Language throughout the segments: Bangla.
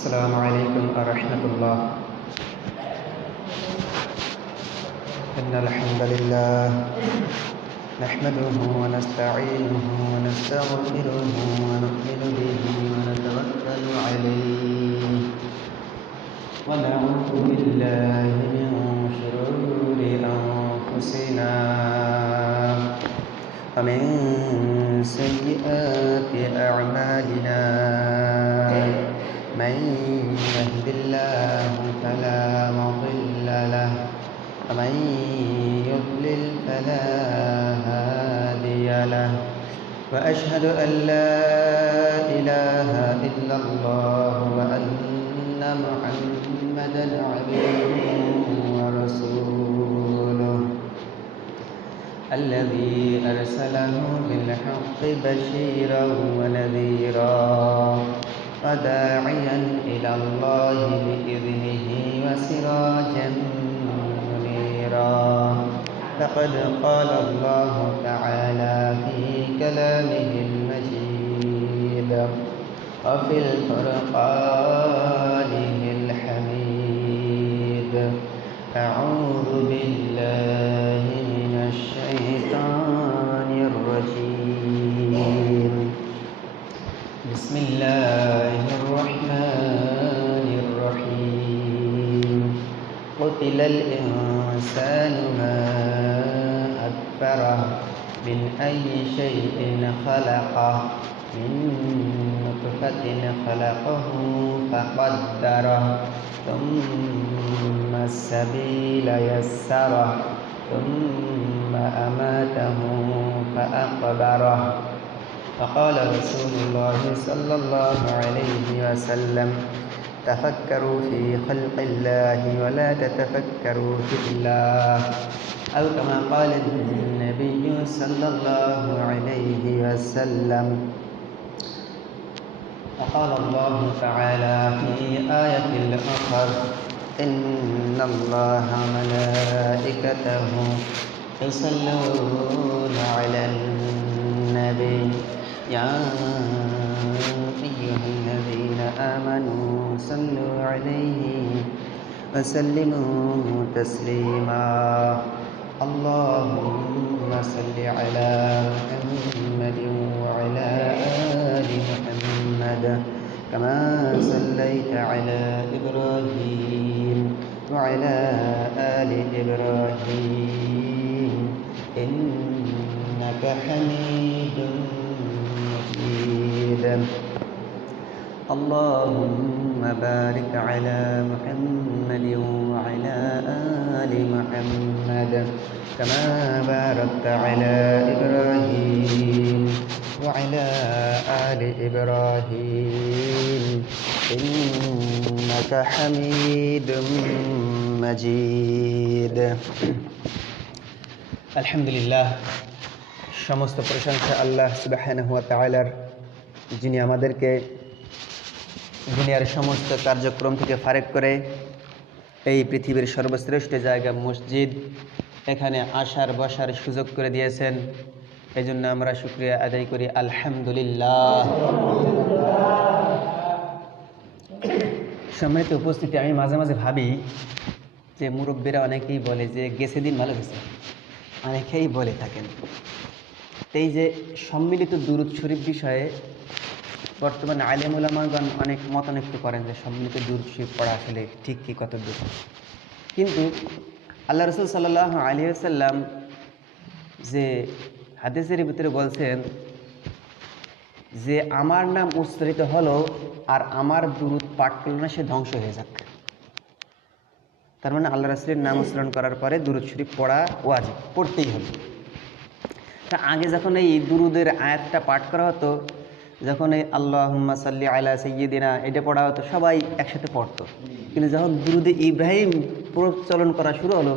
السلام عليكم ورحمة الله. إن الحمد لله نحمده ونستعينه ونستغفره ونؤمن به ونتوكل عليه ونعوذ بالله من شرور أنفسنا ومن سيئات أعمالنا. من يهد الله فلا مضل له ومن يضلل فلا هادي له وأشهد أن لا إله إلا الله وأن محمدا عبده ورسوله الذي أرسله بالحق بشيرا ونذيرا وداعيا إلى الله بإذنه وسراجا منيرا. فقد قال الله تعالى في كلامه المجيد وفي الفرقانه الحميد: أعوذ بالله من الشيطان الرجيم. بسم الله الرحمن الرحيم. قتل الإنسان ما أكفره من أي شيء خلقه من نطفة خلقه فقدره ثم السبيل يسره ثم أماته فأقبره. فقال رسول الله صلى الله عليه وسلم: تفكروا في خلق الله ولا تتفكروا في الله، أو كما قال النبي صلى الله عليه وسلم. وقال الله تعالى في آية أخرى: إن الله وملائكته يصلون على النبي يا أيها الذين آمنوا صلوا عليه وسلموا تسليما. اللهم صل على محمد وعلى آل محمد كما صليت على إبراهيم وعلى آل إبراهيم إنك حميد مجيد. اللهم بارك على محمد وعلى آل محمد كما باركت على إبراهيم وعلى آل إبراهيم إنك حميد مجيد. আলহামদুলিল্লাহ, সমস্ত প্রশংসা আল্লাহ সুবহানাহু ওয়া তাআলার, যিনি আমাদেরকে দুনিয়ার সমস্ত কার্যক্রম থেকে ফারেক করে এই পৃথিবীর সর্বশ্রেষ্ঠ জায়গা মসজিদ এখানে আসার বসার সুযোগ করে দিয়েছেন। এই জন্য আমরা শুকরিয়া আদায় করি আলহামদুলিল্লাহ। সম্মানিত উপস্থিতি, আমি মাঝে মাঝে ভাবি যে মুরব্বীরা অনেকেই বলে যে গেছে দিন ভালো গেছে, অনেকেই বলে থাকেন। এই যে সম্মিলিত দুরূদ শরীফ বিষয়ে বর্তমানে আলেম উলামাগণ অনেক মতানৈক্য করেন যে সম্মিলিত দুরূদ শরীফ পড়া আসলে ঠিক কি কত দূর। কিন্তু আল্লাহ রাসূল সাল্লাল্লাহু আলাইহি ওয়াসাল্লাম যে হাদিসের ভিতরে বলছেন যে আমার নাম উচ্চারিত হলো আর আমার দুরূদ পাঠ করল না, সে ধ্বংস হয়ে যাক। তার মানে আল্লাহ রাসূলের নাম উচ্চারণ করার পরে দুরূদ শরীফ পড়া ওয়াজিব, পড়তেই হবে। তা আগে যখন এই দুরূদের আয়াতটা পাঠ করা হতো, যখন এই আল্লাহুম্মা সাল্লি আলা সাইয়্যিদিনা এটা পড়া হতো, সবাই একসাথে পড়তো। কিন্তু যখন দুরূদে ইব্রাহিম প্রচলন করা শুরু হলো,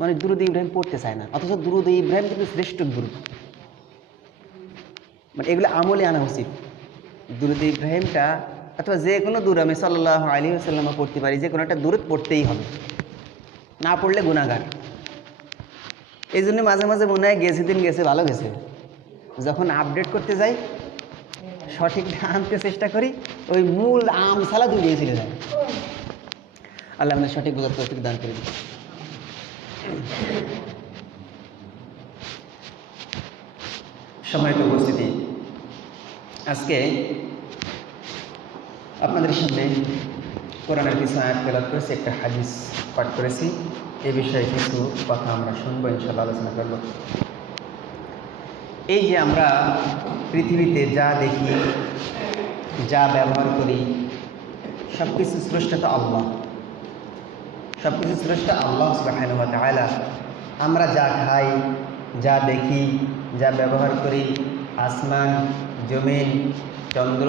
মানে দুরূদে ইব্রাহিম পড়তে চায় না, অথচ দুরূদে ইব্রাহিম কিন্তু শ্রেষ্ঠ দুরূদ। মানে এগুলো আমলে আনা উচিত। দুরূদে ইব্রাহিমটা অথবা যে কোনো দুরূদ আমি সাল্লাল্লাহু আলাইহি ওয়াসাল্লাম পড়তে পারি, যে কোনো একটা দুরূদ পড়তেই হবে, না পড়লে গুনাহগার। এই জন্য মাঝে মাঝে মনে হয় গেছে দিন গেছে ভালো গেছে, যখন আপডেট করতে যাই সঠিকটা আনতে চেষ্টা করি, ওই মূল আমসালা দুলিয়ে চলে যায়। আল্লাহ আমাদের সঠিক বোঝার তৌফিক দান করে দিন। সম্মানিত উপস্থিতি, আজকে আপনাদের সামনে কোরআনের কিছু আয়াত তেলাওয়াত করেছি, একটা হাদিস পাঠ করেছি। এই বিষয়ে কিছু কথা আমরা শুনবো, ইনশাআল্লাহ আলোচনা করব। এই যে আমরা পৃথিবীতে যা দেখি, যা ব্যবহার করি, সব কিছু স্রষ্টা তো আল্লাহ, সব কিছু স্রষ্টা আল্লাহ সুবহানাহু ওয়া তাআলা। আমরা যা খাই, যা দেখি, যা ব্যবহার করি, আসমান, জমিন, চন্দ্র,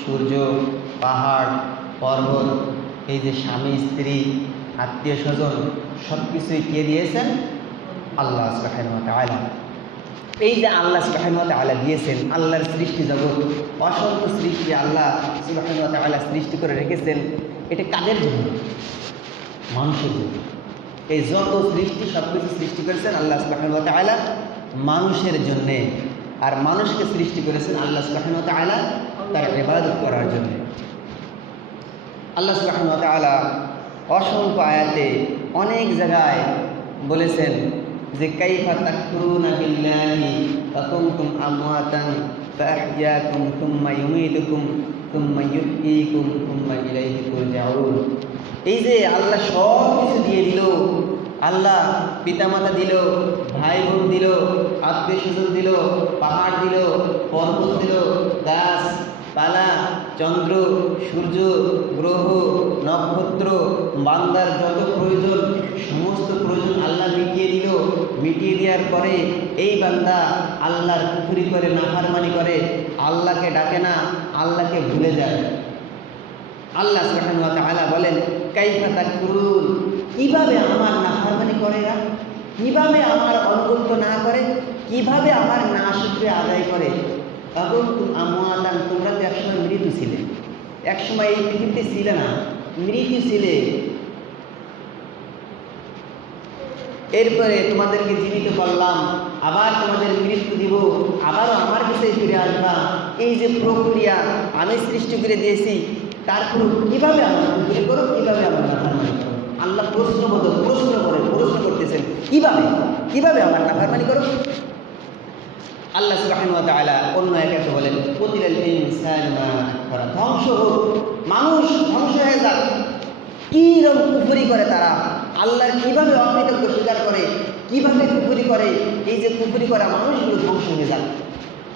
সূর্য, পাহাড়, পর্বত, এই যে স্বামী স্ত্রী, আত্মীয় স্বজন, সব কিছুই কে দিয়েছেন? আল্লাহ সুবহানাহু ওয়া তাআলা। এই যে আল্লাহ সুবহানাহু ওয়া তাআলা দিয়েছেন, আল্লাহর সৃষ্টি জগৎ, অসংখ্য সৃষ্টি আল্লাহ সুবহানাহু ওয়া তাআলা সৃষ্টি করে রেখেছেন। এটা কাদের জন্য? মানুষের জন্য। এই যত সৃষ্টি, সব কিছু সৃষ্টি করেছেন আল্লাহ সুবহানাহু ওয়া তাআলা মানুষের জন্যে। আর মানুষকে সৃষ্টি করেছেন আল্লাহ সুবহানাহু ওয়া তাআলা তার ইবাদত করার জন্য। আল্লাহ সুবহানাহু ওয়া তাআলা অসংখ্য আয়াতে অনেক জায়গায় বলেছেন যে কাইফা তাকফুরুনা বিল্লাহি ওয়া কুনতুম আমওয়াতান ফাআহইয়াকুম সুম্মা ইউমীতুকুম সুম্মা ইউহয়ীকুম সুম্মা ইলাইহি তুরজাউন। এই যে আল্লাহ সব কিছু দিয়ে দিল, আল্লাহ পিতামাতা দিল, ভাই বোন দিল, আত্মীয় স্বজন দিল, পাহাড় দিল, পর্বত দিল, গাছ পালা, চন্দ্র, সূর্য, গ্রহ, নক্ষত্র, বান্দার যত প্রয়োজন, সমস্ত প্রয়োজন আল্লাহ মিটিয়ে দিল। মিটিয়ে দেওয়ার পরে এই বান্দা আল্লাহর কুফরি করে, নাফরমানি করে, আল্লাহকে ডাকে না, আল্লাহকে ভুলে যায়। আল্লাহ সুবহানাহু ওয়া তাআলা বলেন কাইফা তাকফুরুন, কিভাবে আমার নাফরমানি করে এরা, কিভাবে আমার অনুগত্য না করে, কিভাবে আমার না শুকরিয়া আদায় করে। তখন আমওয়াতান, তোমরা তো একসময় মৃত ছিলে, একসময় এই পৃথিবীতে ছিলে না, মৃত ছিলে। এরপরে তোমাদেরকে জীবিত করলাম, আবার তোমাদের মৃত্যু দিব, আবারও আমার কাছে ফিরে আসবা। এই যে প্রক্রিয়া আমি সৃষ্টি করে দিয়েছি, তারপর কিভাবে আমার কুফরি করো, কিভাবে আমার নাফরমানি করো। আল্লাহ প্রশ্ন করতেছেন, কিভাবে আমার নাফরমানি করো। আল্লাহ সুবহানাহু ওয়া তাআলা অন্য একাকে বলেন কুতিলাল ইনসানু মা আকফারা, ধ্বংস হোক, মানুষ ধ্বংস হয়ে যাক। কীরকম কুফরি করে তারা, আল্লাহর কিভাবে অকৃতজ্ঞ স্বীকার করে, কিভাবে কুফরি করে। এই যে কুফরি করা মানুষগুলো ধ্বংস হয়ে যাক।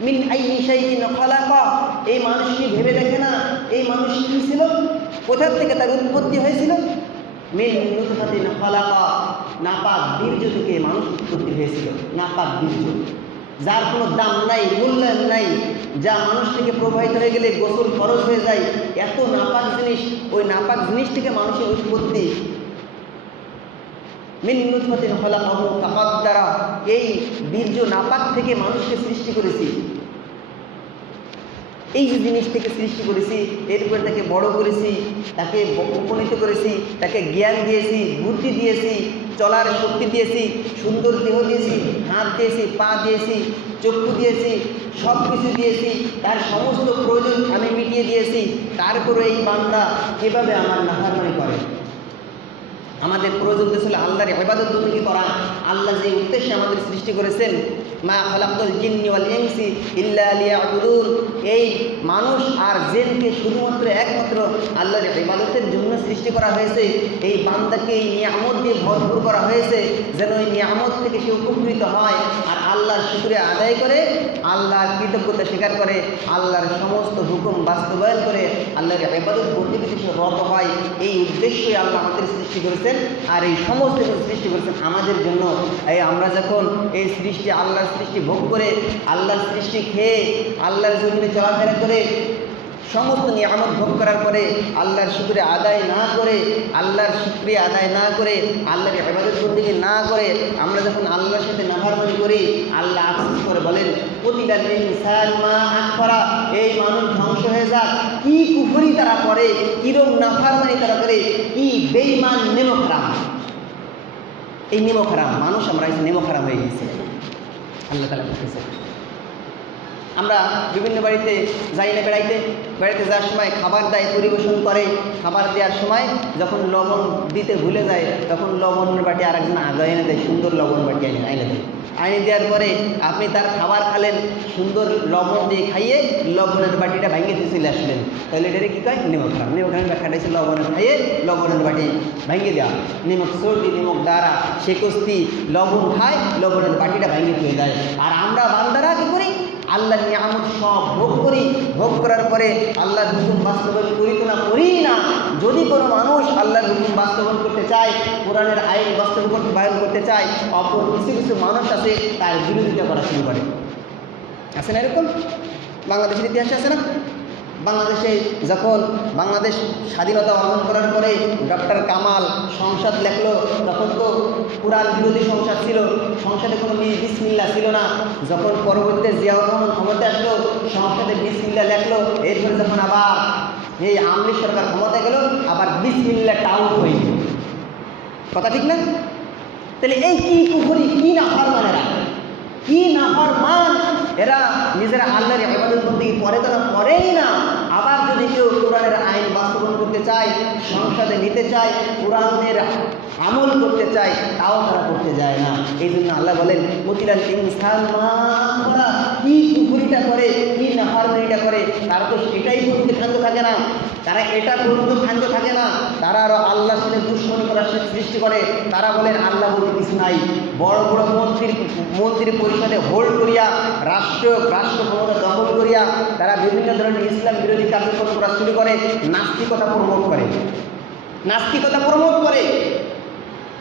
মিন আইয়ি শাইইন খালাকা, এই মানুষ কি ভেবে দেখে না এই মানুষ কি ছিল, কোথা থেকে তার উৎপত্তি হয়েছিল? মিন নুতফাতিন খালাকা, নাপাক বীর্য থেকে মানুষ উৎপত্তি হয়েছিল। নাপাক বীর্য, যার কোনো দাম নাই, মূল্যায়ন নাই, যা মানুষ থেকে প্রবাহিত হয়ে গেলে গোসল ফরজ হয়ে যায়। এত নাপাক জিনিস, ওই নাপাক জিনিস থেকে মানুষের উৎপত্তি। মিন নুতফাতিন খালাকাহু ফাকাদ্দারা, এই বীর্য নাপাক থেকে মানুষকে সৃষ্টি করেছি। এই যে জিনিস থেকে সৃষ্টি করেছি, এরপরে তাকে বড় করেছি, তাকে উপনীত করেছি, তাকে জ্ঞান দিয়েছি, বুদ্ধি দিয়েছি, চলার শক্তি দিয়েছি, সুন্দর দেহ দিয়েছি, হাত দিয়েছি, পা দিয়েছি, চক্ষু দিয়েছি, সব কিছু দিয়েছি, তার সমস্ত প্রয়োজন আমি মিটিয়ে দিয়েছি। তারপরে এই বান্দা কীভাবে আমার নাফরমানি করে। আমাদের প্রয়োজন ছিল আল্লাহর ইবাদত বন্দেগী করা। আল্লাহ যে উদ্দেশ্যে আমাদের সৃষ্টি করেছেন, মা খালাকতুল জিন্নি ওয়াল ইনসি ইল্লা লিয়াবুদুন, এই মানুষ আর জিনকে শুধুমাত্র একমাত্র আল্লাহর ইবাদতের জন্য সৃষ্টি করা হয়েছে। এই বান্দাকে এই নিয়ামত দিয়ে ভরপুর করা হয়েছে, যেন এই নিয়ামত থেকে সে উপকৃত হয় আর আল্লাহর শুকরিয়া আদায় করে, আল্লাহর কৃতজ্ঞতা স্বীকার করে, আল্লাহর সমস্ত হুকুম বাস্তবায়ন করে আল্লাহর ইবাদত বন্দেগীতে সে রত হয়। এই উদ্দেশ্যই আল্লাহ আমাদের সৃষ্টি করেছেন। আর এই সমস্ত সৃষ্টি করেছেন আমাদের জন্য। এই আমরা যখন এই সৃষ্টি, আল্লাহর সৃষ্টি ভোগ করে, আল্লাহর সৃষ্টি খেয়ে, আল্লাহর জমিনে চলাফেরা করে, সমস্ত নিয়ামত ভোগ করার পরে আল্লাহর শুকরিয়া আদায় না করে, আল্লাহর শুকরিয়া আদায় না করে, আল্লাহর ইবাদত বন্দেগী না করে আমরা যখন আল্লাহর সাথে নাফরমানি করি, আল্লাহ আফসোস করে বলেন কুতিলাল ইনসানু মা আকফারা, এই মানুষ ধ্বংস হয়ে যাক। কি কুফরি তারা করে, কিরকম নাফরমানি তারা করে, কি বেঈমান নেমক হারাম। এই নেমক হারাম মানুষ, আমরা এই নেমক হারাম হয়ে গেছি। আল্লাহ তাআলা বলতেছেন আমরা বিভিন্ন বাড়িতে যাই না বেড়াইতে, বেড়াইতে যাওয়ার সময় খাবার দেয়, পরিবেশন করে, খাবার দেওয়ার সময় যখন লবণ দিতে ভুলে যায় তখন লবণের বাটি আরেকজন আগে এনে দেয়, সুন্দর লবণ বাটি এনে দেয়। আইনে দেওয়ার পরে আপনি তার খাবার খালেন, সুন্দর লবণ দিয়ে খাইয়ে লবণের বাটিটা ভাঙিয়ে দিয়ে চলে আসলেন, তাহলে এটারে কী কয়? নিমক খান। নিমক ব্যাখ্যাটা হচ্ছে লবণের খাইয়ে লবণের বাটি ভাঙিয়ে দেওয়া। নিমক সর্দি, নিমক দ্বারা সে কস্তি লবণ খায়, লবণের বাটিটা ভাঙিয়ে দিয়ে দেয়। আর আমরা বান্দারা কী করি? আল্লাহর নিয়ামত সব ভোগ করি, ভোগ করার পরে আল্লাহর হুকুম বাস্তবায়ন করি তো না, করি না। যদি কোনো মানুষ আল্লাহর হুকুম বাস্তবায়ন করতে চায়, কোরআনের আইন বাস্তবায়ন করতে চায়, অপর কিছু কিছু মানুষ আছে তার বিরোধিতা করা শুরু করে। আছে না এরকম? বাংলাদেশের ইতিহাসে আছে না? বাংলাদেশে যখন বাংলাদেশ স্বাধীনতা অর্জন করার পরে ডক্টর কামাল সংসদ লেখলো, তখন তো কোরআন বিরোধী সংসদ ছিল, সংসদে কোনো বিসমিল্লাহ ছিল না। যখন পরবর্তীতে জিয়াউর রহমান ক্ষমতা আসলো, সংসদে বিসমিল্লাহ লেখলো। এরপরে যখন আবার এই আওয়ামী লীগ সরকার ক্ষমতায় গেল, আবার বিসমিল্লাহ টাউট হয়ে গেল। কথা ঠিক না? তাহলে এই কি কুফরি, কি নাফরমানেরা, কি নাফরমান এরা! নিজেরা আল্লাহর ইবাদত বন্দেগী করে তো না, করেই না। আবার যদি কেউ কোরআনের আইন বাস্তবায়ন করতে চায়, সংসদে নিতে চায়, কোরআনের আমল করতে চায়, তাও তারা করতে যায় না। এই জন্য আল্লাহ বলেন কুতিলাল ইনসান মা আকফারা, কি কুফরিটা করে, কি নাফরমানিটা করে, তারা তো এটাই পর্যন্ত ক্ষান্ত থাকে না, তারা এটা পর্যন্ত ক্ষান্ত থাকে না, তারা আরও আল্লাহর সাথে দুশ্মনী করার সৃষ্টি করে। তারা বলেন আল্লাহ বলতে কিছু নাই। বড় বড় মন্ত্রী পরিষদে হোল্ড করিয়া, রাষ্ট্র ক্ষমতা দখল করিয়া তারা বিভিন্ন ধরনের ইসলাম বিরোধী কার্যক্রম করা শুরু করে, নাস্তিকতা প্রমোট করে, নাস্তিকতা প্রমোট করে।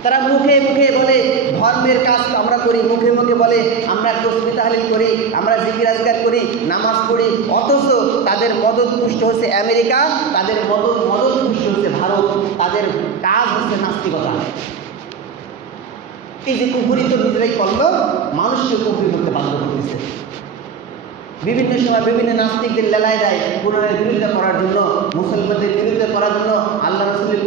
তারা মুখে মুখে বলে ধর্মের কাজ আমরা করি, মুখে মুখে বলে আমরা তসবিহ তাহলিল করি, আমরা জিকির আজকার করি, নামাজ পড়ি, অথচ তাদের মদত পুষ্ট হচ্ছে আমেরিকা, তাদের মদত পুষ্ট হচ্ছে ভারত, তাদের কাজ হচ্ছে নাস্তিকতা। এই যে কুফরি তো নিজেরাই করলো, মানুষকে কুফরি করতে বাধ্য করতেছে। বিভিন্ন সময় বিভিন্ন নাস্তিকদের লেলায় দেয় কোরআনের বিরোধিতা করার জন্য, মুসলমানদের বিরোধিতা করার জন্য, আল্লাহ রাসূলের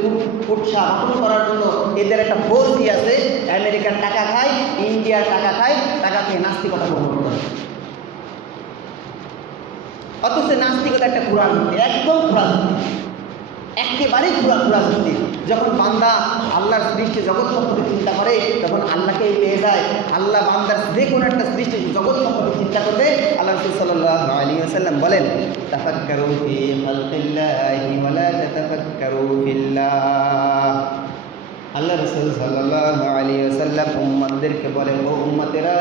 কুৎসা হত্যা করার জন্য। এদের একটা ফৌজি আছে, আমেরিকার টাকা খায়, ইন্ডিয়ার টাকা খায়, টাকা খেয়ে নাস্তিকতা প্রমোট করে। অথচ নাস্তিকতা একটা কোরআন, একদম কোরআন, একেবারেই পুরাপুরি। যখন বান্দা আল্লাহর সৃষ্টি জগৎ সম্পর্কে চিন্তা করে, তখন আল্লাহকেই পেয়ে যায়। আল্লাহ বান্দার যে কোনো একটা সৃষ্টি জগৎ সম্পর্কে চিন্তা করবে। আল্লাহ রাসূল সাল্লাল্লাহু আলাইহি ওয়াসাল্লাম বলেন, তাফাক্কারু ফি খালকিল্লাহি ওয়া লা তাতাফাক্কারু ফিল্লাহ। আল্লাহ রাসূল সাল্লাল্লাহু আলাইহি ওয়াসাল্লাম উম্মতদেরকে বলেন, ও উম্মতেরা,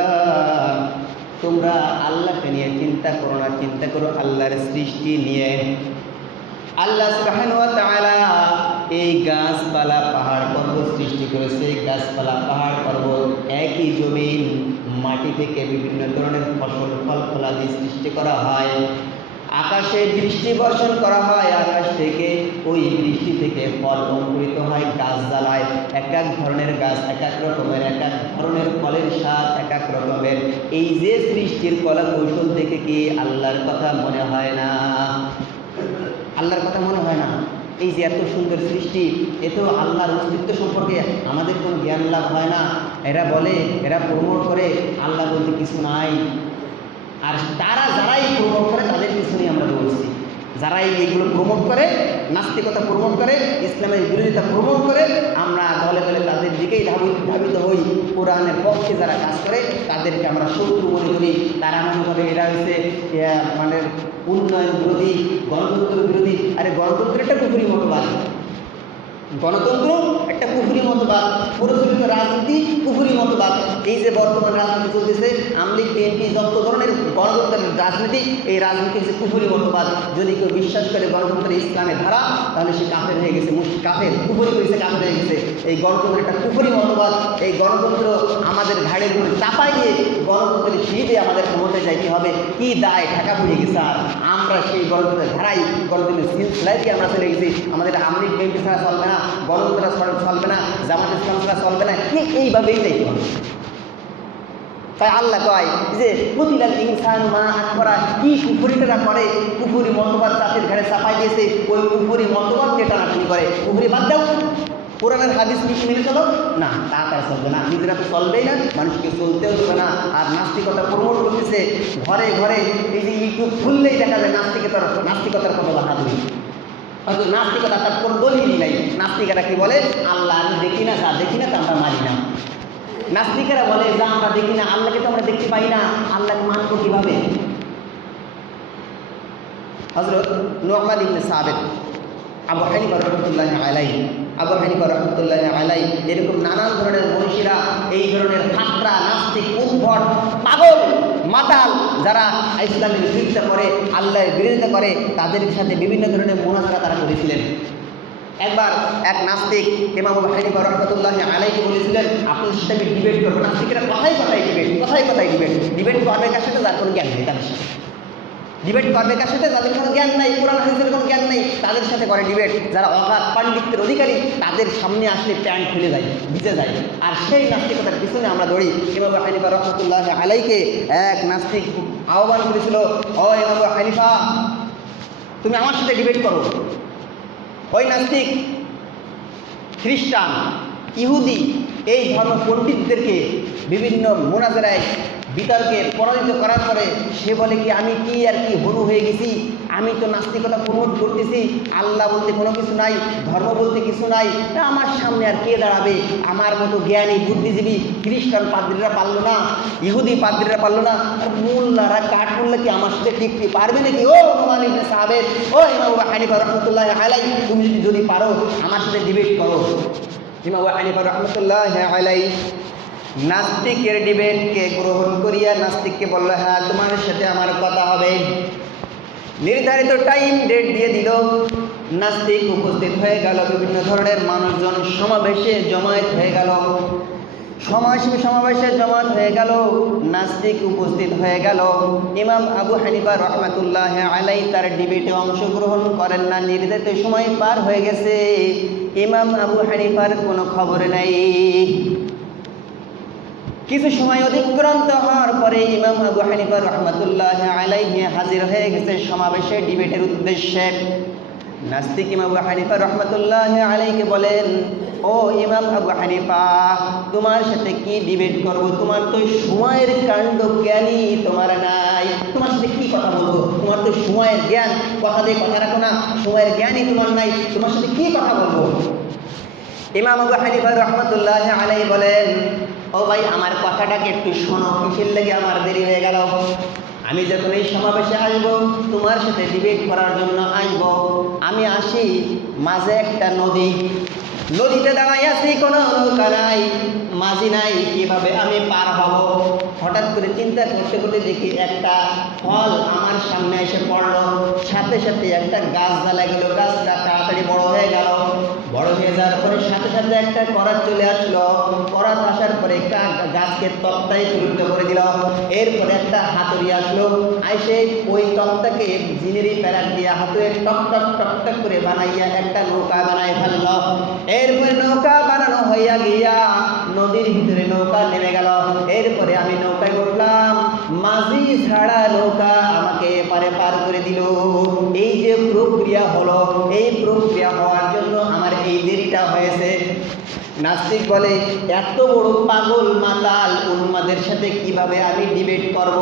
তোমরা আল্লাহকে নিয়ে চিন্তা করো না, চিন্তা করো আল্লাহর সৃষ্টি নিয়ে। আল্লাহ সুবহানাহু ওয়া তাআলা এই গাছপালা পাহাড় পর্বত সৃষ্টি করেছে। গাছপালা পাহাড় পর্বত একই জমিন, মাটি থেকে বিভিন্ন ধরনের ফসল ফলাদি সৃষ্টি করা হয়। আকাশে বৃষ্টি বর্ষণ করা হয়, আকাশ থেকে ওই বৃষ্টি থেকে ফল অঙ্কুরিত হয়, গাছ জ্বালায়। এক এক ধরনের গাছ এক এক রকমের, এক এক ধরনের ফলের স্বাদ এক এক রকমের। এই যে সৃষ্টির কলা কৌশল দেখে কি আল্লাহর কথা মনে হয় না? আল্লাহর কথা মনে হয় না? এই যে এত সুন্দর সৃষ্টি, এত আল্লাহর অস্তিত্ব সম্পর্কে আমাদের কোনো জ্ঞান লাভ হয় না। এরা বলে, এরা প্রমোট করে আল্লাহ বলতে কিছু নাই। আর তারা যারাই প্রমোট করে তাদের পিছনেই আমরা বলছি। যারাই এইগুলো প্রমোট করে, নাস্তিকতা প্রমোট করে, ইসলামের বিরোধিতা প্রমোট করে, আমরা দলে দলে তাদের দিকেই ধাবিত হই। কোরআনের পক্ষে যারা কাজ করে তাদেরকে আমরা শত্রু মনে করি। তারা মনে করে এরা হচ্ছে মানে উন্নয়ন বিরোধী, গণতন্ত্র বিরোধী। আরে গণতন্ত্র একটা কুফরি মতবাদ, গণতন্ত্র একটা কুফরি মতবাদ, প্রচলিত রাজনীতি কুফরি মতবাদ। এই যে বর্তমান রাজনীতি চলতেছে, আওয়ামী লীগ, বিএনপি, যত ধরনের গণতন্ত্রের রাজনীতি, এই রাজনীতি হচ্ছে কুফরি মতবাদ। যদি কেউ বিশ্বাস করে গণতন্ত্রের ইসলামের ধারা, তাহলে সে কাফের হয়ে গেছে, কাফের, কুফরি করেছে, কাফের হয়ে গেছে। এই গণতন্ত্র একটা কুফরি মতবাদ। এই গণতন্ত্র আমাদের ঘাড়ের উপরে চাপাই দিয়ে গণতন্ত্রের সিঁড়িতে আমাদের ক্ষমতায় যাইতে হবে। কি দায় ঢাকা পড়ে গেছে। আর আমরা সেই গণতন্ত্রের ধারাই, গণতন্ত্রের সিলসিলায় দিয়ে আমরা চলে গেছি। আমাদের আওয়ামী লীগ, বিএনপি ছাড়া চলবে না, গণতন্ত্র চলবে না, জামাত ইসলাম ছাড়া চলবে না, এইভাবেই যাইতে হবে। তাই আল্লাহ কয় যে কুতিলাল ইনসান মা আকফারা, কি কুফরিটা করে, কুফরি মতবাদ জাতির ঘাড়ে চাপাই দিয়েছে। ওই কুফরি মতবাদকে টানাটানি করে, কুফরি বাদ দাও, কোরআনের হাদিস কি মেনে চলো না, তা তারা চলবে না, নিজেরা তো চলবেই না, মানুষকে চলতেও দেবে না। আর নাস্তিকতা প্রমোট করতেছে ঘরে ঘরে, এই যে ইউটিউব খুললেই দেখা যায় নাস্তিকতার কথা বাহাদুরি। হয়তো নাস্তিকতা তার কোনো দলিলই নাই। নাস্তিকেরা কি বলে, আল্লাহ আমি দেখি না, যা দেখি না তা আমরা মানি না। নাস্তিকেরা বলে যা আমরা দেখি না, আল্লাহকে তো আমরা দেখতে পাই না, আল্লাহকে মানবো কিভাবে? হযরত নু'মান ইবনে সাবিত, আবু হানিফা রাহমাতুল্লাহি আলাইহি, এরকম নানান ধরনের মনীষীরা, এই ধরনের ফাকরা নাস্তিক উদ্ভট পাগল মাতাল যারা ইসলামের বিরোধিতা করে, আল্লাহর বিরোধিতা করে, তাদের সাথে বিভিন্ন ধরনের মুনাজারা তারা করেছিলেন। একবার এক নাস্তিক ইমাম আবু হানিফা রাহমাতুল্লাহি আলাইহি বলেছিলেন, আপনার সাথে আমি ডিবেট করবো। নাস্তিকেরা কথাই ডিবেট করবে কার সাথে? যার কোনো জ্ঞান নেই তাদের সাথে ডিবেট করবে কার সাথে? যাদের কোনো জ্ঞান নাই, কোরআন হাদিসের কোনো জ্ঞান নেই, তাদের সাথে করে ডিবেট। যারা অগাধ পাণ্ডিত্যের অধিকারী, তাদের সামনে আসলে প্যান্ট খুলে যায়, ভিজে যায়। আর সেই নাস্তিকতার পিছনে আমরা দৌড়ি। ইমাম আবু হানিফা রাহমাতুল্লাহি আলাইহিকে এক নাস্তিক আহ্বান করেছিল, ও ইমাম আবু হানিফা, তুমি আমার সাথে ডিবেট করো। ওই নাস্তিক খ্রিস্টান, ইহুদি, এই ধর্ম পণ্ডিতদেরকে বিভিন্ন মুনাজারায় বিতর্কে পরাজিত করার পরে সে বলে কি, আমি কি আর কি হনু হয়ে গেছি, আমি তো নাস্তিকতা প্রমোট করতেছি, আল্লাহ বলতে কোনো কিছু নাই, ধর্ম বলতে কিছু নাই, আমার সামনে আর কে দাঁড়াবে? আমার মতো জ্ঞানী বুদ্ধিজীবী খ্রিস্টান পাদ্রীরা পারলো না, ইহুদি পাদ্রীরা পারলো না, আর মোল্লারা কাঠ মোল্লা কি আমার সাথে টিকতে পারবে নাকি? ও নু'মান ইবনে সাবিত, ও ইমাম আবু হানিফা রাহমাতুল্লাহি আলাইহি, তুমি যদি পারো আমার সাথে ডিবেট করো। ইমাম আবু হানিফা রাহমাতুল্লাহি আলাইহি নাস্তিকের ডিবেটকে গ্রহণ করিয়া নাস্তিককে বলল, হ্যাঁ তোমার সাথে আমার কথা হবে। নির্ধারিত টাইম ডেট দিয়ে দিল। নাস্তিক উপস্থিত হয়ে গেল, বিভিন্ন ধরনের মানুষজন সমাবেশে জমায়েত হয়ে গেল, সমাবেশে জমায়েত হয়ে গেল, নাস্তিক উপস্থিত হয়ে গেল। ইমাম আবু হানিফা রাহমাতুল্লাহি আলাইহি তার ডিবেটে অংশগ্রহণ করেন না, নির্ধারিত সময় পার হয়ে গেছে, ইমাম আবু হানিফার কোনো খবর নাই। কিছু সময় অতিক্রান্ত হওয়ার পরে ইমাম আবু হানিফা রাহমাতুল্লাহি আলাইহি হাজির হয়ে গেছে সমাবেশে ডিবেটের উদ্দেশ্যে। নাস্তিক ইমাম আবু হানিফা রাহমাতুল্লাহি আলাইহিকে বলেন, ও ইমাম আবু হানিফা, তোমার সাথে কি ডিবেট করব? তোমার তো সময়ের কাণ্ড জ্ঞানী তোমার নাই, তোমার সাথে কি কথা বলবো? তোমার তো সময়ের জ্ঞান, কথা দিয়ে কথা রাখো না, সময়ের জ্ঞানই তোমার নাই, তোমার সাথে কি কথা বলবো? ইমাম আবু হানিফা রাহমাতুল্লাহি আলাইহি বলেন, ও ভাই, আমার কথাটাকে একটু শোনো, কিসের লেগে আমার দেরি হয়ে গেল? আমি যখন এই সমাবেশে আসবো, তোমার সাথে ডিবেট করার জন্য আসবো, আমি আসি, মাঝে একটা নদীতে দাঁড়াই আছি, কোনো নৌকা নাই, মাঝি নাই, কিভাবে আমি পার হব? হঠাৎ করে চিন্তা করতে করতে দেখি একটা ফল আমার সামনে এসে পড়লো, সাথে সাথে একটা গাছ জ্বালা গেল, গাছটা তাড়াতাড়ি বড় হয়ে গেল, বড় হয়ে যাওয়ার পরে সাথে সাথে একটা করাত চলে আসলো, করাত আসার পরে একটা গাছকে তক্তায় পরিণত করে দিল, এরপরে একটা হাতুড়ি আসলো, আইসে ওই তক্তাকে জিনেরি প্যারাট দিয়ে হাতুড়ে টক টক টক টক করে বানাইয়া একটা নৌকা বানাই ফেলল। এরপরে নৌকা বানানো হইয়া গিয়া নদীর ভিতরে নৌকা নেমে গেল। এরপরে আমি নৌকায় উঠলাম, মাঝি ছাড়া নৌকা আমাকে এপারে পার করে দিল। এই যে প্রক্রিয়া হলো, এই প্রক্রিয়া হওয়ার জন্য আমার এই দেরিটা হয়েছে। নাস্তিক বলে, এত বড় পাগল মাতাল উন্মাদের সাথে কিভাবে আমি ডিবেট করব?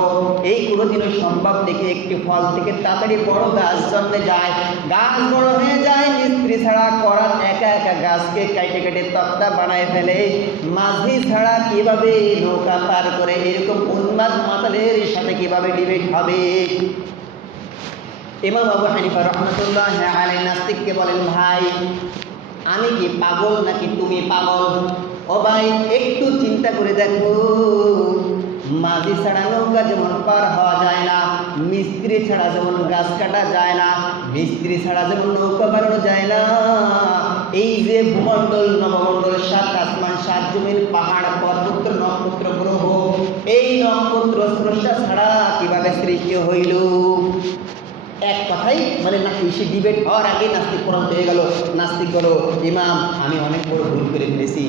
এই কোনোদিনও সম্ভব দেখে একটি ফল থেকে তাড়াতাড়ি বড় গাছ জন্মে যায়, গাছ বড় হয়ে যায়, মিস্ত্রি ছাড়া করার একা একা গাছকে কেটে কেটে তক্তা বানায় ফেলে, মাঝি ছাড়া কিভাবে নৌকা পার করে? এরকম উন্মাদ মাতালের সাথে কিভাবে ডিবেট হবে? ইমাম আবু হানিফা রাহমাতুল্লাহি আলাইহি নাস্তিককে বলেন, ভাই, আমি কি পাগল নাকি তুমি পাগল? ও ভাই, একটু চিন্তা করে দেখো, মাঝি ছাড়া নৌকা যেমন পার হওয়া যায় না, মিস্ত্রি ছাড়া যেমন গাছ কাটা যায় না, মিস্ত্রি ছাড়া যেমন নৌকা বানানো যায় না, এই যে ভূমণ্ডল, নবমণ্ডল, সাত আসমান, সাত জমিন, পাহাড়, পর্বত, নক্ষত্র, গ্রহ, এই নক্ষত্র স্রষ্টা ছাড়া কিভাবে সৃষ্টি হইল? এক কথাই মানে না, সে ডিবেট হওয়ার আগে নাস্তিক পরান্ত হয়ে গেল। নাস্তিক বলো, ইমাম, আমি অনেক বড় ভুল করে ফেলেছি,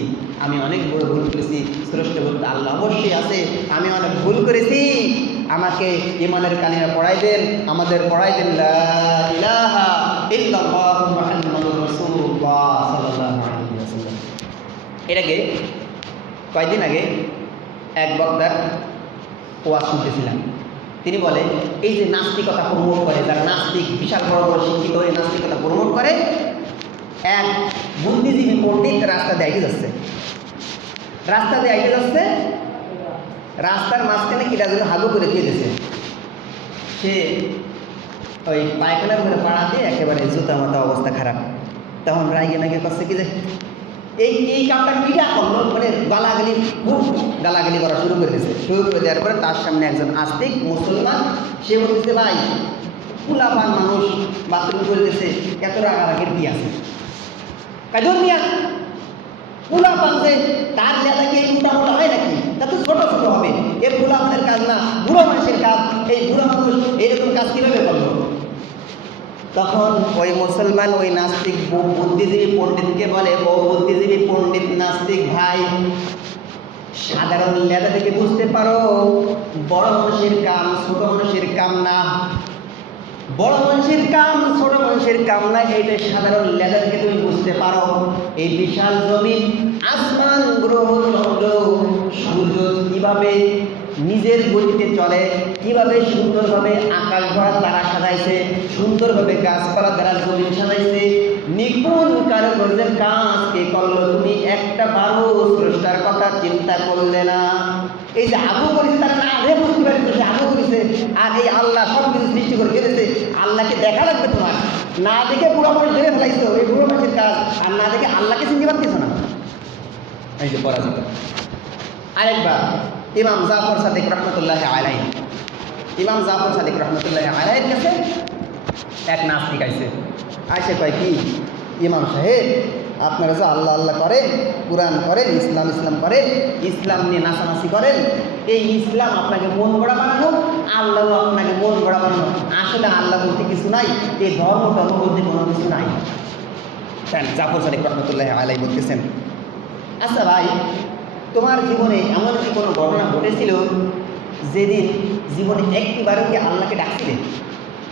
স্রষ্টা বলতে আল্লাহ অবশ্যই আছে, আমি অনেক ভুল করেছি, আমাকে ইমানের কালিমা পড়াই দেন, আমাদের পড়াই দেন লা ইলাহা ইল্লাল্লাহু মুহাম্মাদুর রাসূলুল্লাহ সাল্লাল্লাহু আলাইহি ওয়াসাল্লাম। এটাকে কয়েকদিন আগে এক বক্তার ওয়াজ শুনতেছিলাম। তিনি বলে এই যে নাস্তিকতা প্রমোট করে, যারা নাস্তিক বিশাল বড় বড় শিক্ষিত এই নাস্তিকতা প্রমোট করে, এক বুদ্ধিজীবী পণ্ডিত রাস্তা দিয়ে আগে যাচ্ছে, রাস্তার মাঝখানে কিটা যেন হাগু করে দিয়ে দিয়েছে। সে ওই পায়খানার উপরে পাড়া দিয়ে একেবারে জুতা মাথা অবস্থা খারাপ। তখন রাইগে নাকি করছে কি যে এই কামটা কিটা করলো, মানে গালাগালি করা শুরু করে দেওয়ার পরে তার সামনে একজন আস্তিক মুসলমান, সে বলতেছে ভাই পুলাপান মানুষ বাথরুম করে দিয়েছে, এত রাগারাগির কি আছে? কাজল মিয়া পুলাপান যে তার লেদাকে এই মোটা মোটা হয় নাকি? তা তো ছোট ছোট হবে, এর পুলাপানের কাজ না, বুড়ো মানুষের কাজ। এই বুড়ো মানুষ এইরকম কাজ কিভাবে করলো? তখন ওই মুসলমান ওই নাস্তিক বুদ্ধিজীবী পণ্ডিতকে বলে, ও বুদ্ধিজীবী পণ্ডিত নাস্তিক ভাই, সাধারণ লেদা থেকে বুঝতে পারো বড় মানুষের কাম ছোট মানুষের কাম না, বড় মানুষের কাম ছোট মানুষের কাম না, এইটা সাধারণ লেদা থেকে তুমি বুঝতে পারো। এই বিশাল জমিন, আসমান, গ্রহ, চন্দ্র, সূর্য কিভাবে নিজের গতিতে চলে, কিভাবে সুন্দরভাবে আকাশ ভরা তারা সাজাইছে, সুন্দরভাবে গাছপালা দ্বারা জমিন সাজাইছে, নিপুণ কারুকার্যের কাজ কে করলো? তুমি একটা বারো স্রষ্টার কথা চিন্তা করলে না? এই যে আবু করেছে তারা না আগে বুঝতে পারছে সে আবু করেছে, আর এই আল্লাহ সব কিছু সৃষ্টি করে ফেলেছে। আল্লাহকে দেখা লাগবে তোমার, না দেখে বুড়ো মানুষ ধরে ফেলাইছো এই বুড়ো মানুষের কাজ, আর না দেখে আল্লাহকে চিনতে পারতেছো না। এই যে পরাজিত। আরেকবার ইমাম জাফর সাদিক রহমতুল্লাহ আলাইহি, ইমাম জাফর সাদিক রহমতুল্লাহ আলাইহির কাছে এক নাস্তিক আইসে কয় কি, ইমাম সাহেব আপনারা যে আল্লাহ আল্লাহ করেন, কোরআন করেন, ইসলাম করেন, ইসলাম নিয়ে নাচানাচি করেন, এই ইসলাম আপনাকে মন গড়া বানানো, আল্লাহও আপনাকে মন গড়া বানানো, আসলে আল্লাহ বলতে কিছু নাই, এই ধর্ম বলতে কোনো কিছু নাই। জাফর সাদিক রহমতুল্লাহ আলাইহি বলতেছেন, আচ্ছা ভাই তোমার জীবনে এমন কি কোনো ঘটনা ঘটেছিল যেদিন জীবনে একটিবারও কি আল্লাহকে ডাকছিলে?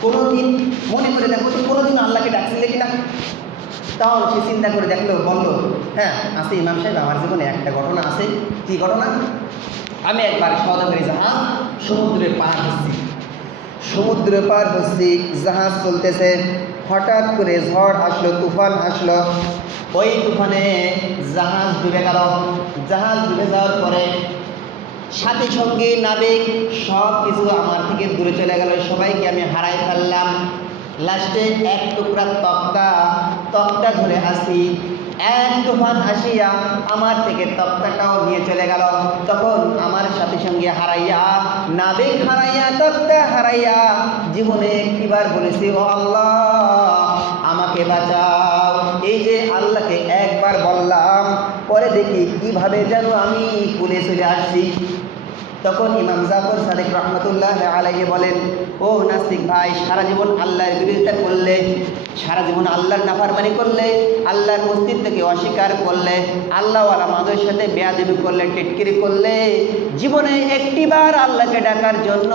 কোনো দিন মনে করে দেখো তুমি কোনোদিন আল্লাহকে ডাকছিলে কিনা? তখন সে চিন্তা করে দেখলো, বললো হ্যাঁ আছে ইমাম সাহেব, আমার জীবনে একটা ঘটনা আছে। কি ঘটনা? আমি একবার সওদাগরি জাহাজ সমুদ্রে পার হচ্ছি, জাহাজ চলতেছে, হঠাৎ করে ঝড় আসলো, তুফান আসলো, ওই তুফানে জাহাজ ডুবে গেল। জাহাজ ডুবে যাওয়ার পরে সাথে সঙ্গে নাবিক সব কিছু আমার থেকে দূরে চলে গেল, সবাইকে আমি হারাই ফেললাম। লাস্টে এক টুকরা তক্তা ধরে আসি, এক তুফান আসিয়া আমার থেকে তক্তাটাও নিয়ে চলে গেল। তখন আমার সাথে সঙ্গে হারাইয়া, নাবিক হারাইয়া, তক্তা হারাইয়া, জীবনে একটিবার বলেছি ও আল্লাহ আমাকে বাঁচাও। এই যে আল্লাহকে একবার বললাম, পরে দেখি কিভাবে যেন আমি কুলে চলে আসছি। তখন ইমাম জাফর সাদিক রহমতুল্লাহ আলাইহি বলেন, ও নাস্তিক ভাই, সারা জীবন আল্লাহর বিরোধিতা করলে, সারা জীবন আল্লাহর নাফরমানি করলে, আল্লাহর অস্তিত্বকে অস্বীকার করলে, আল্লাহওয়ালা মানুষের সাথে বেয়াদবি করলে, টিটকিরি করলে, জীবনে একটিবার আল্লাহকে ডাকার জন্য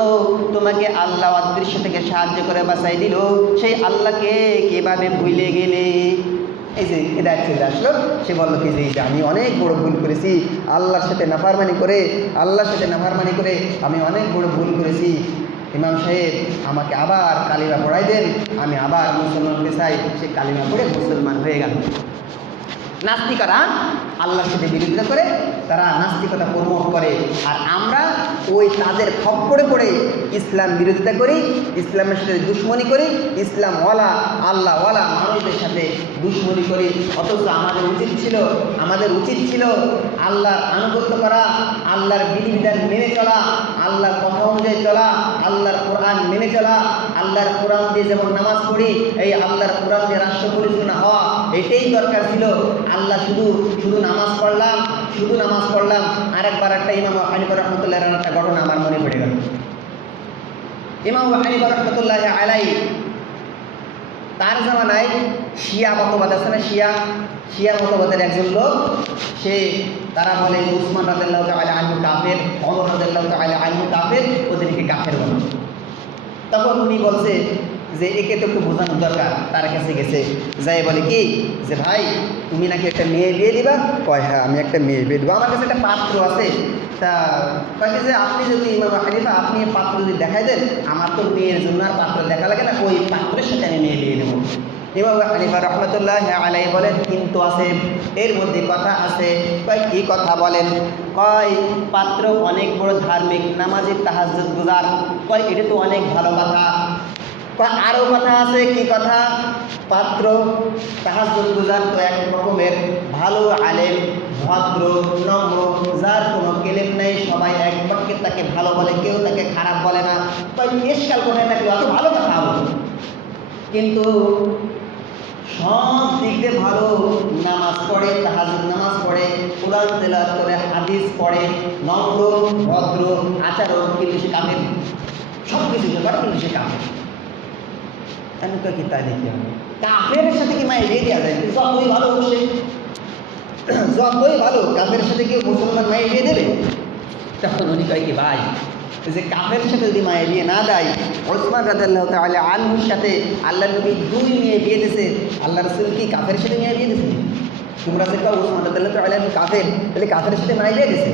তোমাকে আল্লাহ অদৃশ্য থেকে সাহায্য করে বাঁচাই দিল, সেই আল্লাহকে কিভাবে ভুলে গেলে? এই যে হেদায়েত চলে আসলো, সে বললো কি যে আমি অনেক বড় ভুল করেছি, আল্লাহর সাথে নাফরমানি করে আমি অনেক বড় ভুল করেছি। ইমাম সাহেব আমাকে আবার কালিমা পড়াই দেন, আমি আবার মুসলমান হতে চাই। সে কালিমা পড়ে মুসলমান হয়ে গেল। নাস্তিকরা আল্লাহর সাথে বিরোধিতা করে, তারা নাস্তিকতা প্রমোট করে, আর আমরা ওই তাদের খপ্পরে পড়ে ইসলাম বিরোধিতা করি, ইসলামের সাথে দুশ্মনী করি, ইসলামওয়ালা আল্লাহওয়ালা মানুষদের সাথে দুশ্মনী করি। অথচ আমাদের উচিত ছিল আল্লাহর আনুগত্য করা, আল্লাহর বিধিবিধান মেনে চলা, আল্লাহর কথা অনুযায়ী চলা, আল্লাহর কোরআন মেনে চলা, আল্লাহর কোরআন দিয়ে যেমন নামাজ পড়ি, এই আল্লাহর কোরআন দিয়ে রাষ্ট্র পরিচালনা হওয়া, এটাই দরকার ছিল। আল্লাহ শুধু নামাজ পড়লাম। আরেকবার একটা ইমাম আবু হানিফা রহমতুল্লাহ একটা ঘটনা আমার মনে পড়ে গেল। ইমাম আবু হানিফা রহমতুল্লাহ আলাইহি তার জামানায় শিয়া মতবাদ আছে না, শিয়া মতবাদের একজন লোক, তারা বলে উসমান রাদিয়াল্লাহু তাআলা আনহু কাফের, ওমর রাদিয়াল্লাহু তাআলা আনহু কাফের, ওদেরকে কাফের বলে। তখন উনি বলছে যে একে তো একটু বোঝানোর দরকার, তার কাছে গেছে, যাই বলে কি যে ভাই তুমি নাকি একটা মেয়ে বিয়ে দিবা? কয় হ্যাঁ আমি একটা মেয়ে বিয়ে দেবো, আমার কাছে একটা পাত্র আছে। তা কয় কি যে আপনি যদি ইমাম হানিফা আপনি পাত্র যদি দেখাই দেন, আমার তো মেয়ের জন্য আর পাত্র দেখা লাগে না, ওই পাত্রের সাথে আমি মেয়ে বিয়ে দেবো। ইমাম হানিফা রহমতুল্লাহ আলাইহি বলেন কিন্তু আছে, এর মধ্যে কথা আছে। কয় কি কথা বলেন? কয় পাত্র অনেক বড় ধার্মিক, নামাজি, তাহাজ্জুদ গুজার। কয় এটা তো অনেক ভালো কথা। কয় আরও কথা আছে। কি কথা? পাত্র তাহাজ্জুদ গুজার তো এক রকমের ভালো আলেম, ভদ্র, নম্র, যার কোনো কেলেম নেই, সবাই এক বাক্যে তাকে ভালো বলে, কেউ তাকে খারাপ বলে না। কয় এসকাল কোথায় থাকলে অত ভালো কথা বলো, কিন্তু সব দিক দিয়ে ভালো, নামাজ পড়ে, তাহাজ্জুদ নামাজ পড়ে, কোরআন তেলাওয়াত করে, হাদিস পড়ে, নম্র, ভদ্র, আচরণ, কিন্তু সে কামের, সব কিছু সে করে, কিন্তু সে কামের। আমি কই কি তাই দেখি আমি কাফের সাথে কি মায়ের বিয়ে দেওয়া যায়? যতই ভালো সে, যতই ভালো, কাফের সাথে কেউ মুসলমান মায়ের বিয়ে দেবে? তখন উনি কয় কি ভাই যে কাফের সাথে যদি মায়ের বিয়ে না দেয়, ওসমান রাদিয়াল্লাহু তাআলা আনহুর সাথে আল্লাহ নবী 2 মেয়ে বিয়ে দিয়েছে, আল্লাহ রাসূল কি কাফের সাথে মেয়ে বিয়ে দিয়েছে? তোমরা যে কাউ ওসমান রাদিয়াল্লাহু তাআলা কাফের, তাহলে কাফের সাথে মায়ের বিয়ে দিয়েছে?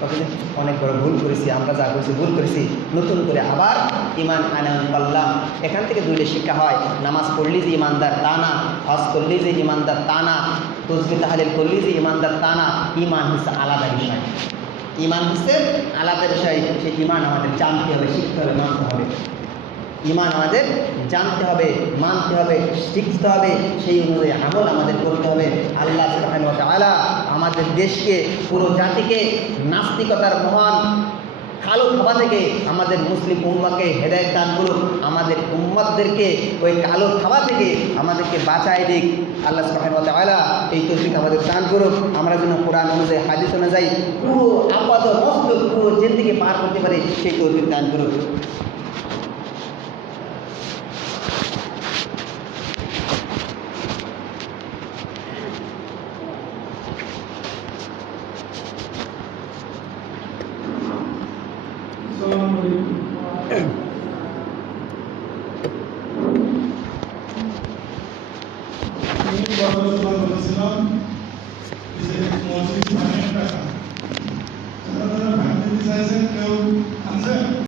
তখন অনেক বড় ভুল করেছি, আমরা যা করেছি ভুল করেছি, নতুন করে আবার ইমান আনয়ন করলাম। এখান থেকে দুইটা শিক্ষা হয়, নামাজ পড়লি যে ইমানদার তা না, হজ করলি যে ইমানদার তা না, তাসবিহ তাহলিল করলি যে ইমানদার তা না। ইমান হচ্ছে আলাদা বিষয়, ইমান হচ্ছে আলাদা বিষয়। সেই ইমান আমাদের জানতে হবে, শিখতে হবে, মানতে হবে। ইমান আমাদের জানতে হবে, মানতে হবে, শিখতে হবে, সেই অনুযায়ী আমল আমাদের করতে হবে। আল্লাহ সুবহানাহু ওয়া তাআলা আমাদের দেশকে, পুরো জাতিকে নাস্তিকতার মহান কালো থাবা থেকে আমাদের মুসলিম উম্মাহকে হেদায়েত দান করুন, আমাদের উম্মতদেরকে ওই কালো থাবা থেকে আমাদেরকে বাঁচায় দিক। আল্লাহ সুবহানাহু ওয়া তাআলা এই তৌফিক আমাদের দান করুন, আমরা যেন কোরআন অনুযায়ী, হাদিস অনুযায়ী পুরো আপাত মস্তক পুরো জিন্দেগি পার করতে পারি, সেই তৌফিক দান করুন। বলেছিলাম যে মসজিদ 5 টাকা, যারা ভাঙতে চাইছেন কেউ আনছেন।